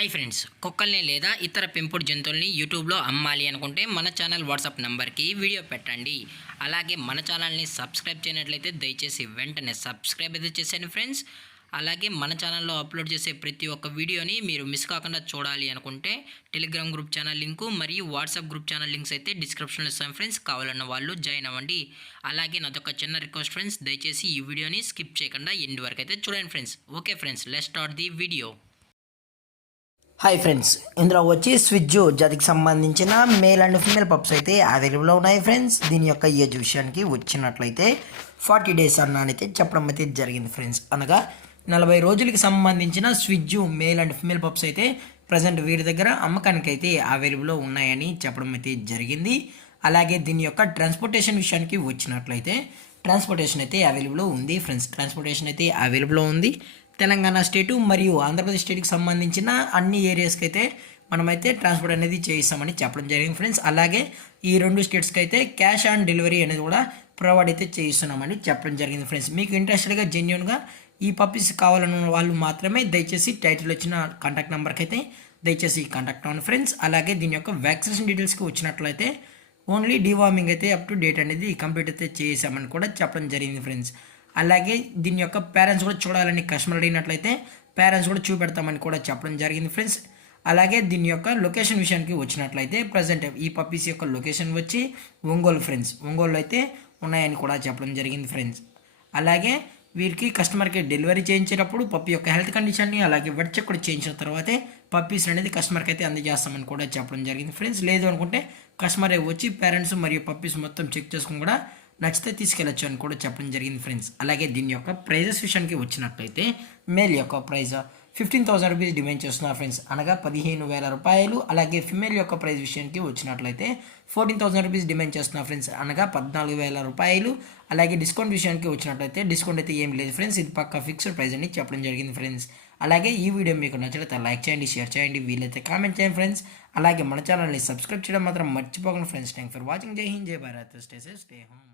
Hi friends, కుక్కల్ని లేదా ఇతర పెంపుడు జంతువుల్ని యూట్యూబ్లో అమ్మాలి అనుకుంటే మన ఛానల్ వాట్సాప్ నెంబర్కి వీడియో పెట్టండి. అలాగే మన ఛానల్ని సబ్స్క్రైబ్ చేయనట్లయితే దయచేసి వెంటనే సబ్స్క్రైబ్ అయితే చేసేయండి ఫ్రెండ్స్. అలాగే మన ఛానల్లో అప్లోడ్ చేసే ప్రతి ఒక్క వీడియోని మీరు మిస్ కాకుండా చూడాలి అనుకుంటే టెలిగ్రామ్ గ్రూప్ ఛానల్ లింకు మరియు వాట్సాప్ గ్రూప్ ఛానల్ లింక్స్ అయితే డిస్క్రిప్షన్లో ఇస్తాను ఫ్రెండ్స్. కావాలన్న వాళ్ళు జాయిన్ అవ్వండి. అలాగే నాదొక చిన్న రిక్వెస్ట్ ఫ్రెండ్స్, దయచేసి ఈ వీడియోని స్కిప్ చేయకుండా ఎండ్ వరకు అయితే చూడండి friends. Okay friends, let's start the video. Hi friends, ఇందులో వచ్చి స్విజ్జు జాతికి సంబంధించిన మేల్ అండ్ ఫీమేల్ పప్స్ అయితే అవైలబుల్లో ఉన్నాయి ఫ్రెండ్స్. దీని యొక్క ఏజ్ విషయానికి వచ్చినట్లయితే 40 days అన్నానైతే చెప్పడం అయితే జరిగింది ఫ్రెండ్స్. అనగా 40 రోజులకి సంబంధించిన స్విజ్జు మేల్ అండ్ ఫీమేల్ పప్స్ అయితే ప్రజెంట్ వీరి దగ్గర అమ్మకానికి అయితే అవైలబుల్లో ఉన్నాయని చెప్పడం అయితే జరిగింది. అలాగే దీని యొక్క ట్రాన్స్పోర్టేషన్ విషయానికి వచ్చినట్లయితే ట్రాన్స్పోర్టేషన్ అయితే అవైలబుల్లో ఉంది ఫ్రెండ్స్. ట్రాన్స్పోర్టేషన్ అయితే అవైలబుల్లో ఉంది. తెలంగాణ స్టేటు మరియు ఆంధ్రప్రదేశ్ స్టేట్కి సంబంధించిన అన్ని ఏరియాస్కి అయితే మనమైతే ట్రాన్స్పోర్ట్ అనేది చేయిస్తామని చెప్పడం జరిగింది ఫ్రెండ్స్. అలాగే ఈ 2 స్టేట్స్కి అయితే క్యాష్ ఆన్ డెలివరీ అనేది కూడా ప్రొవైడ్ అయితే చేయిస్తున్నామని చెప్పడం జరిగింది ఫ్రెండ్స్. మీకు ఇంట్రెస్టెడ్గా జెన్యున్గా ఈ పప్పీస్ కావాలన్న వాళ్ళు మాత్రమే దయచేసి టైటిల్ వచ్చిన కాంటాక్ట్ నెంబర్కి అయితే దయచేసి కాంటాక్ట్ అవ్వండి ఫ్రెండ్స్. అలాగే దీని యొక్క వ్యాక్సినేషన్ డీటెయిల్స్కి వచ్చినట్లయితే ఓన్లీ డివార్మింగ్ అయితే అప్ టు డేట్ అనేది కంప్లీట్ అయితే చేసామని కూడా చెప్పడం జరిగింది ఫ్రెండ్స్. అలాగే దీని యొక్క పేరెంట్స్ కూడా చూడాలని కస్టమర్ అడిగినట్లయితే పేరెంట్స్ కూడా చూపెడతామని కూడా చెప్పడం జరిగింది ఫ్రెండ్స్. అలాగే దీని యొక్క లొకేషన్ విషయానికి వచ్చినట్లయితే ప్రజెంట్ ఈ పప్పీస్ యొక్క లొకేషన్ వచ్చి ఒంగోలు ఫ్రెండ్స్. ఒంగోలు అయితే ఉన్నాయని కూడా చెప్పడం జరిగింది ఫ్రెండ్స్. అలాగే వీరికి కస్టమర్కి డెలివరీ చేయించేటప్పుడు పప్పి యొక్క హెల్త్ కండిషన్ని అలాగే వెట్ చెక్ కూడా చేయించిన తర్వాతే పప్పీస్ అనేది కస్టమర్కి అయితే అందజేస్తామని కూడా చెప్పడం జరిగింది ఫ్రెండ్స్. లేదు అనుకుంటే కస్టమర్ వచ్చి పేరెంట్స్ మరియు పప్పీస్ మొత్తం చెక్ చేసుకుని కూడా నచ్చితే తీసుకెళ్ళచ్చు అని కూడా చెప్పడం జరిగింది ఫ్రెండ్స్. అలాగే దీని యొక్క ప్రైజెస్ విషయానికి వచ్చినట్లయితే మేల్ యొక్క ప్రైజ్ 15,000 రూపీస్ డిమాండ్ చేస్తున్నారు ఫ్రెండ్స్, అనగా 15,000 రూపాయలు. అలాగే ఫిమేల్ యొక్క ప్రైస్ విషయానికి వచ్చినట్లయితే 14,000 రూపీస్ డిమాండ్ చేస్తున్నారు ఫ్రెండ్స్, అనగా 14,000 రూపాయలు. అలాగే డిస్కౌంట్ విషయానికి వచ్చినట్లయితే డిస్కౌంట్ అయితే ఏం లేదు ఫ్రెండ్స్, ఇది పక్క ఫిక్స్డ్ ప్రైస్ అని చెప్పడం జరిగింది ఫ్రెండ్స్. అలాగే ఈ వీడియో మీకు నచ్చితే లైక్ చేయండి, షేర్ చేయండి, వీలైతే కామెంట్ చేయండి ఫ్రెండ్స్. అలాగే మన ఛానల్ని సబ్స్క్రైబ్ చేయడం మాత్రం మర్చిపోకండి ఫ్రెండ్స్. Thank for watching. జై హింద్, జై Bharat, stay safe, stay home.